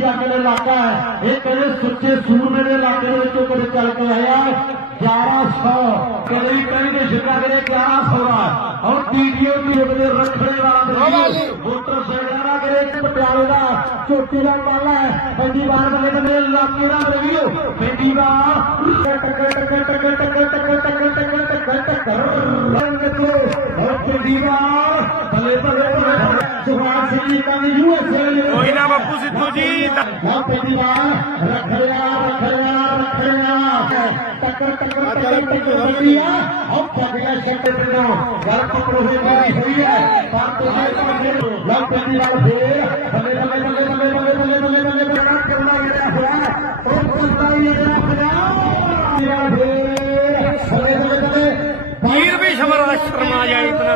ਇਲਾਕੇ ਦਾ ਇਲਾਕਾ ਹੈ ਇਹ ਕਹਿੰਦੇ ਸੁੱਚੇ ਸੂਰਮੇ ਦੇ ਇਲਾਕੇ ਦੇ ਵਿੱਚੋਂ ਕਦੇ ਚੱਲ ਕੇ ਆਇਆ 1100 ਕਦੇ ਹੀ ਕਹਿੰਦੇ ਸ਼ਿਕਾ ਕਰੇ 1100 ਦਾ ਔਰ ਟੀਡੀਓ ਦੀ ਉਹਦੇ ਰੱਖੜੇ ਵਾਲਾ ਦੇ ਮੋਟਰਸਾਈਕਲ ਦਾ ਕਰੇ ਇੱਕ ਪਟਿਆਲੇ ਦਾ ਝੋਟੀ ਦਾ ਮਾਲਾ ਹੈ ਪੈਂਦੀ ਵਾਰ ਬਲੇ ਬੰਦੇ ਇਲਾਕੇ ਦਾ ਰਿਵਿਊ ਪੈਂਦੀ ਵਾਰ ਟਕ ਟਕ ਟਕ ਟਕ ਟਕ ਟਕ ਟਕ ਟਕ ਟਕ ਟਕ ਰੰਗ ਤੋਂ ਔਰ ਪੈਂਦੀ ਵਾਰ ਭਲੇ ਭਲੇ ਭਲੇ ਸੁਭਾਸ਼ ਸਿੰਘ ਜੀ ਦਾ ਯੂਐਸਏ ਕੋਈ ਨਾ ਬਾਪੂ ਸਿੱਧੂ ਜੀ भी शर्मा जाए इतना।